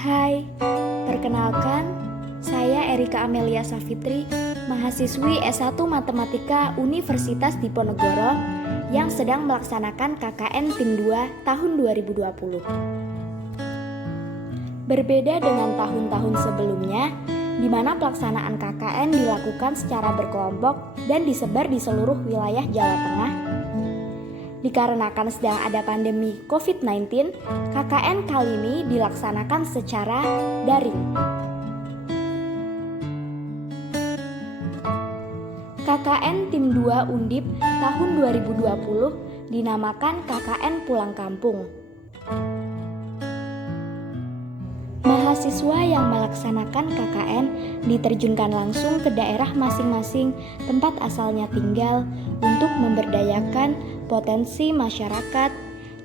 Hai, perkenalkan, saya Erika Amelia Safitri, mahasiswi S1 Matematika Universitas Diponegoro yang sedang melaksanakan KKN Tim 2 tahun 2020. Berbeda dengan tahun-tahun sebelumnya, di mana pelaksanaan KKN dilakukan secara berkelompok dan disebar di seluruh wilayah Jawa Tengah. Dikarenakan sedang ada pandemi COVID-19, KKN kali ini dilaksanakan secara daring. KKN Tim 2 Undip tahun 2020 dinamakan KKN Pulang Kampung. Mahasiswa yang melaksanakan KKN diterjunkan langsung ke daerah masing-masing tempat asalnya tinggal untuk memberdayakan potensi masyarakat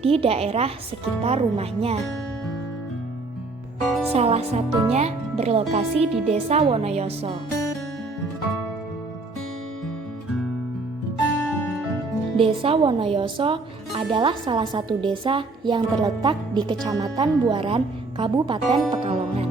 di daerah sekitar rumahnya. Salah satunya berlokasi di Desa Wonoyoso. Desa Wonoyoso adalah salah satu desa yang terletak di Kecamatan Buaran, Kabupaten Pekalongan.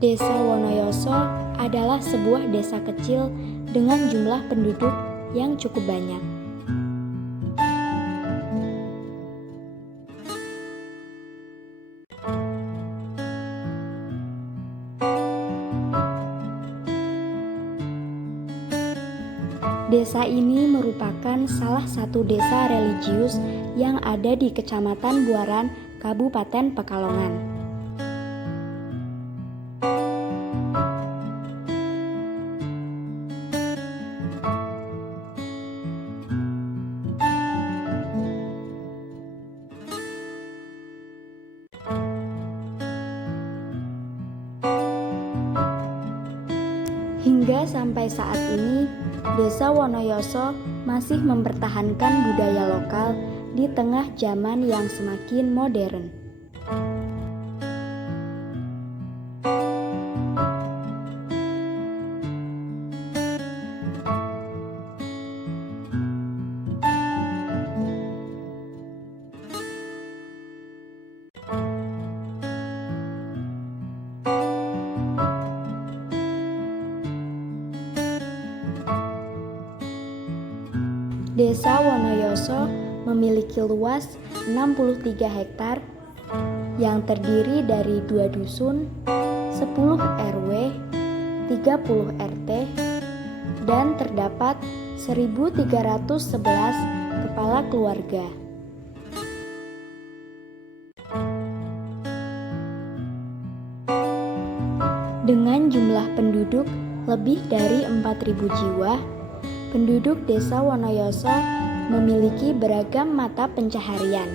Desa Wonoyoso adalah sebuah desa kecil dengan jumlah penduduk yang cukup banyak. Desa ini merupakan salah satu desa religius yang ada di Kecamatan Buaran, Kabupaten Pekalongan. Hingga sampai saat ini, Desa Wonoyoso masih mempertahankan budaya lokal di tengah zaman yang semakin modern. Desa Wonoyoso memiliki luas 63 hektar yang terdiri dari 2 dusun, 10 RW, 30 RT, dan terdapat 1.311 kepala keluarga. Dengan jumlah penduduk lebih dari 4.000 jiwa, penduduk Desa Wonoyoso memiliki beragam mata pencaharian,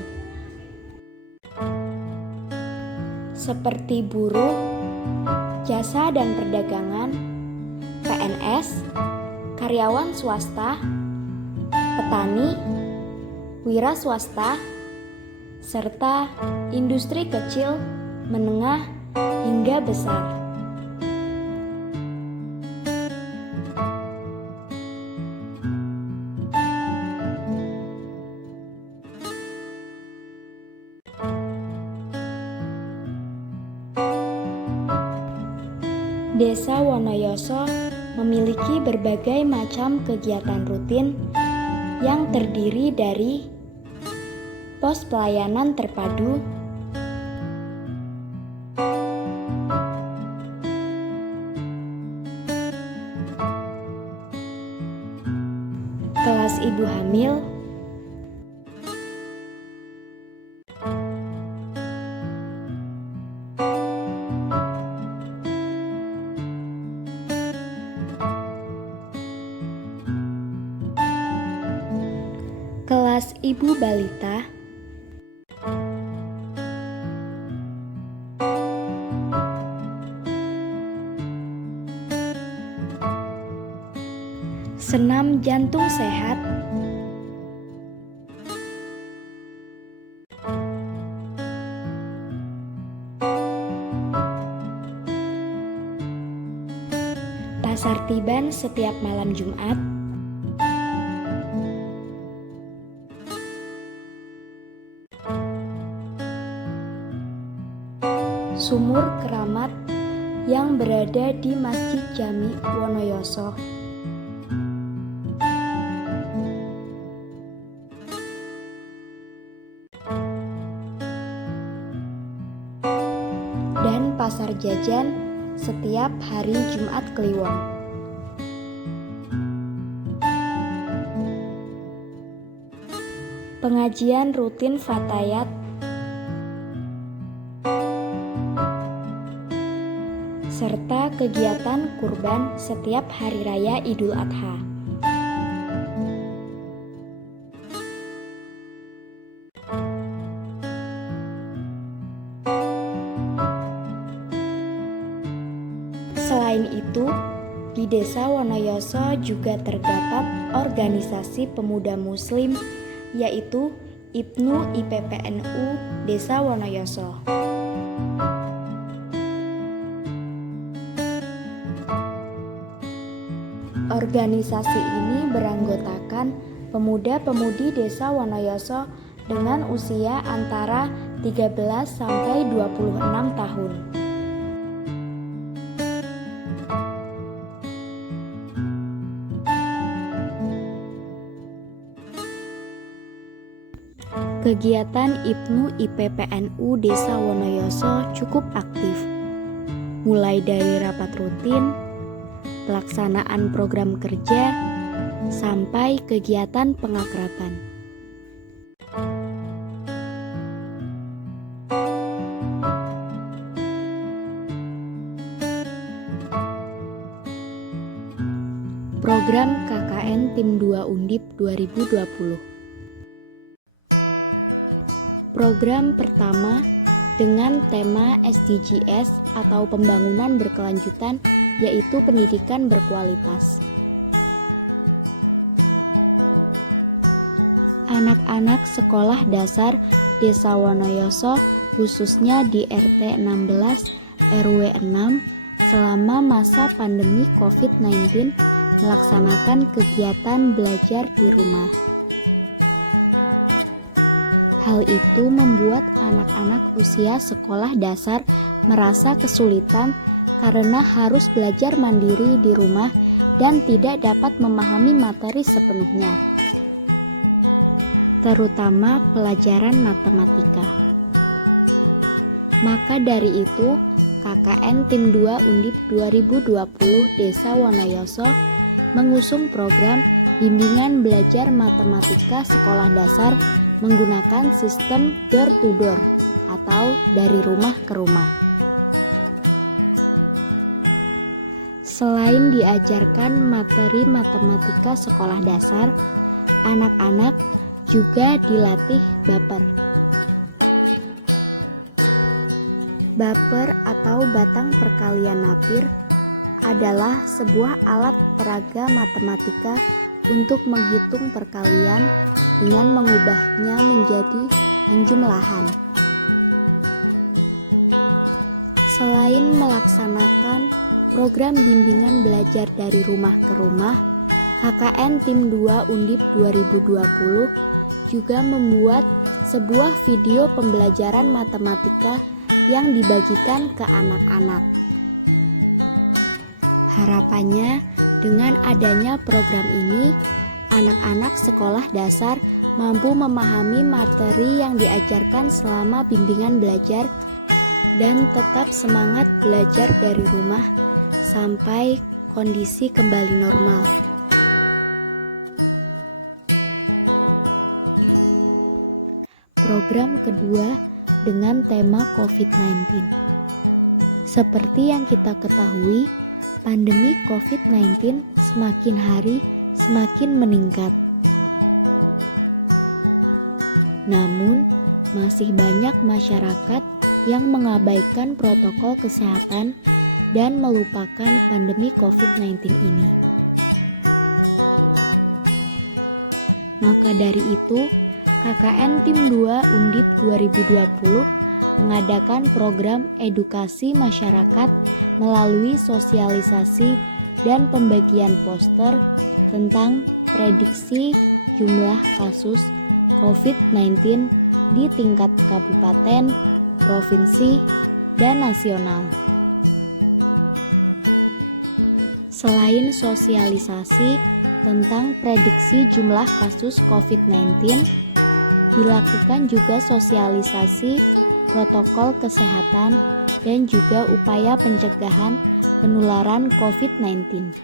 seperti buruh, jasa dan perdagangan, PNS, karyawan swasta, petani, wira swasta, serta industri kecil, menengah, hingga besar. Desa Wonoyoso memiliki berbagai macam kegiatan rutin yang terdiri dari pos pelayanan terpadu, kelas ibu hamil, kelas ibu balita, senam jantung sehat, Pasar Tiban setiap malam Jumat. Sumur keramat yang berada di Masjid Jami Wonoyoso. Dan pasar jajan setiap hari Jumat Kliwon. Pengajian rutin Fatayat serta kegiatan kurban setiap hari raya Idul Adha. Selain itu, di Desa Wonoyoso juga terdapat organisasi pemuda muslim, yaitu IPNU IPPNU Desa Wonoyoso. Organisasi ini beranggotakan pemuda-pemudi Desa Wonoyoso dengan usia antara 13 sampai 26 tahun. Kegiatan IPNU IPPNU Desa Wonoyoso cukup aktif, mulai dari rapat rutin, pelaksanaan program kerja, sampai kegiatan pengakraban. Program KKN Tim 2 Undip 2020. Program pertama dengan tema SDGs atau pembangunan berkelanjutan, yaitu pendidikan berkualitas. Anak-anak sekolah dasar Desa Wonoyoso, khususnya di RT 16 RW 6, selama masa pandemi COVID-19 melaksanakan kegiatan belajar di rumah. Hal itu membuat anak-anak usia sekolah dasar merasa kesulitan karena harus belajar mandiri di rumah dan tidak dapat memahami materi sepenuhnya, terutama pelajaran matematika. Maka dari itu, KKN Tim 2 Undip 2020 Desa Wonoyoso mengusung program bimbingan belajar matematika sekolah dasar menggunakan sistem door to door atau dari rumah ke rumah. Selain diajarkan materi matematika sekolah dasar, anak-anak juga dilatih baper. Baper atau batang perkalian napir adalah sebuah alat peraga matematika untuk menghitung perkalian dengan mengubahnya menjadi penjumlahan. Selain melaksanakan program bimbingan belajar dari rumah ke rumah, KKN Tim 2 Undip 2020 juga membuat sebuah video pembelajaran matematika yang dibagikan ke anak-anak. Harapannya, dengan adanya program ini, anak-anak sekolah dasar mampu memahami materi yang diajarkan selama bimbingan belajar dan tetap semangat belajar dari rumah sampai kondisi kembali normal. Program kedua dengan tema COVID-19. Seperti yang kita ketahui, pandemi COVID-19 semakin hari semakin meningkat. Namun, masih banyak masyarakat yang mengabaikan protokol kesehatan dan melupakan pandemi COVID-19 ini. Maka dari itu, KKN Tim 2 Undip 2020 mengadakan program edukasi masyarakat melalui sosialisasi dan pembagian poster tentang prediksi jumlah kasus COVID-19 di tingkat kabupaten, provinsi, dan nasional. Selain sosialisasi tentang prediksi jumlah kasus COVID-19, dilakukan juga sosialisasi protokol kesehatan dan juga upaya pencegahan penularan COVID-19.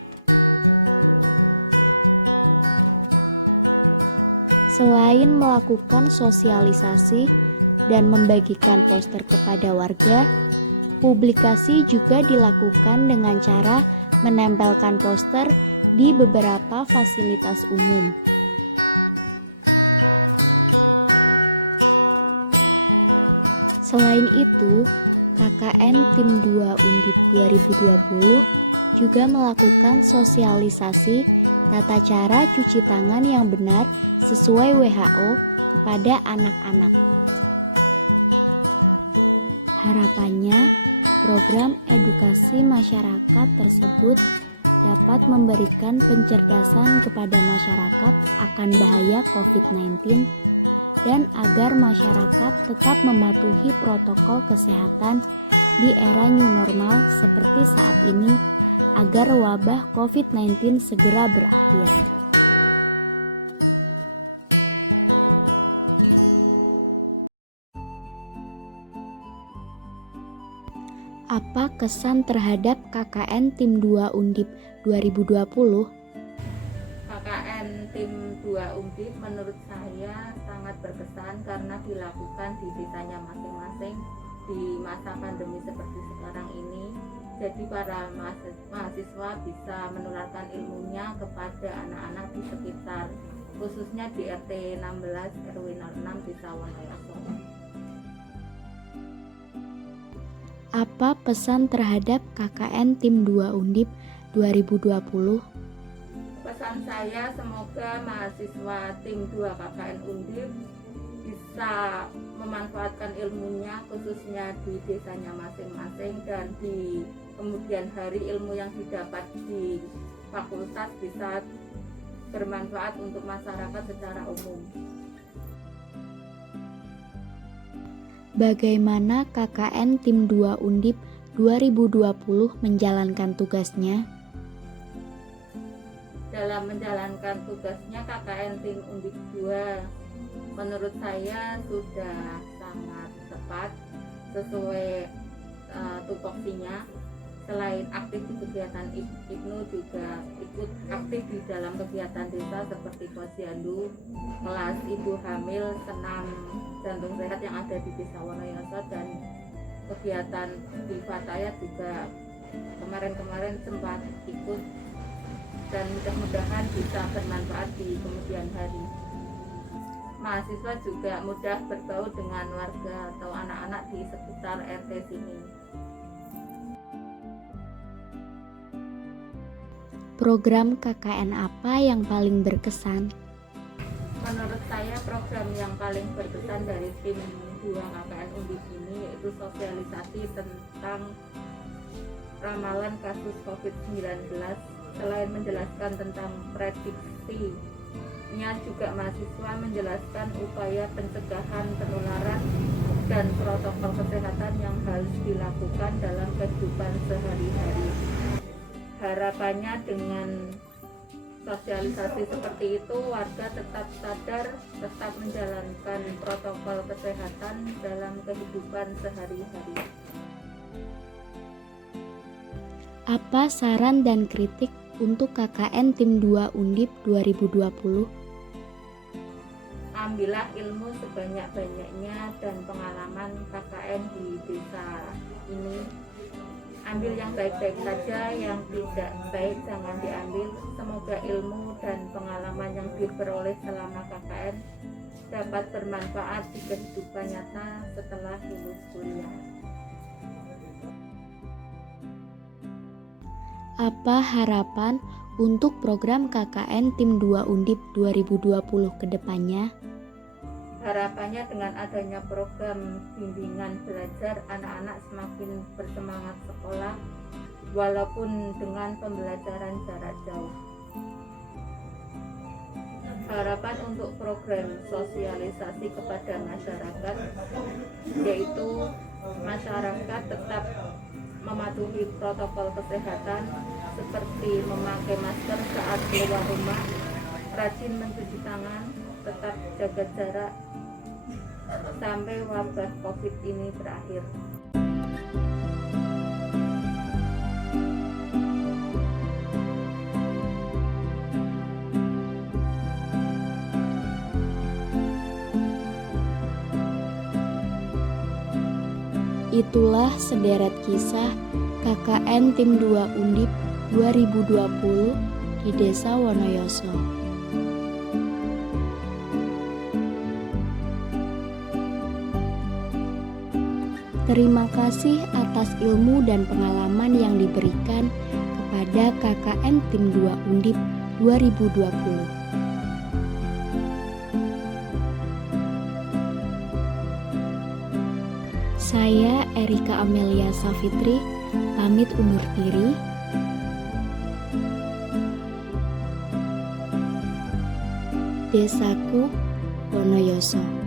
Selain melakukan sosialisasi dan membagikan poster kepada warga, publikasi juga dilakukan dengan cara menempelkan poster di beberapa fasilitas umum. Selain itu, KKN Tim 2 Undip 2020 juga melakukan sosialisasi tata cara cuci tangan yang benar sesuai WHO kepada anak-anak. Harapannya, program edukasi masyarakat tersebut dapat memberikan pencerdasan kepada masyarakat akan bahaya COVID-19 dan agar masyarakat tetap mematuhi protokol kesehatan di era new normal seperti saat ini agar wabah COVID-19 segera berakhir. Apa kesan terhadap KKN Tim 2 Undip 2020? KKN Tim 2 Undip menurut saya sangat berkesan karena dilakukan di desanya masing-masing di masa pandemi seperti sekarang ini. Jadi para mahasiswa bisa menularkan ilmunya kepada anak-anak di sekitar, khususnya di RT 16 RW 06 Desa Wonoyoso. Apa pesan terhadap KKN Tim 2 Undip 2020? Pesan saya semoga mahasiswa Tim 2 KKN Undip bisa memanfaatkan ilmunya khususnya di desanya masing-masing dan di kemudian hari ilmu yang didapat di fakultas bisa bermanfaat untuk masyarakat secara umum. Bagaimana KKN Tim 2 Undip 2020 menjalankan tugasnya? Dalam menjalankan tugasnya, KKN Tim Undip 2 menurut saya sudah sangat tepat sesuai tupoksinya. Selain aktif di kegiatan IPNU, juga ikut aktif di dalam kegiatan desa seperti posyandu, kelas ibu hamil, senam jantung sehat yang ada di Desa Wonoyoso, dan kegiatan di Fatayat juga kemarin-kemarin sempat ikut, dan mudah-mudahan bisa bermanfaat di kemudian hari. Mahasiswa juga mudah berbaur dengan warga atau anak-anak di sekitar RT sini. Program KKN apa yang paling berkesan? Menurut saya program yang paling berkesan dari Tim 2 KKN Undip ini yaitu sosialisasi tentang ramalan kasus COVID-19. Selain menjelaskan tentang prediksinya, juga mahasiswa menjelaskan upaya pencegahan penularan dan protokol kesehatan yang harus dilakukan dalam kehidupan sehari-hari. Harapannya dengan sosialisasi seperti itu, warga tetap sadar, tetap menjalankan protokol kesehatan dalam kehidupan sehari-hari. Apa saran dan kritik untuk KKN Tim 2 Undip 2020? Ambillah ilmu sebanyak-banyaknya dan pengalaman KKN di desa ini. Ambil yang baik-baik saja, yang tidak baik jangan diambil. Semoga ilmu dan pengalaman yang diperoleh selama KKN dapat bermanfaat di kehidupan nyata setelah lulus kuliah. Apa harapan untuk program KKN Tim 2 Undip 2020 ke depannya? Harapannya dengan adanya program bimbingan belajar, anak-anak semakin bersemangat sekolah walaupun dengan pembelajaran jarak jauh. Harapan untuk program sosialisasi kepada masyarakat yaitu masyarakat tetap mematuhi protokol kesehatan seperti memakai masker saat keluar rumah, rajin mencuci tangan, tetap jaga jarak sampai wabah COVID ini berakhir. Itulah sederet kisah KKN Tim 2 Undip 2020 di Desa Wonoyoso. Terima kasih atas ilmu dan pengalaman yang diberikan kepada KKN Tim 2 Undip 2020. Saya Erika Amelia Safitri, pamit undur diri. Desaku Wonoyoso.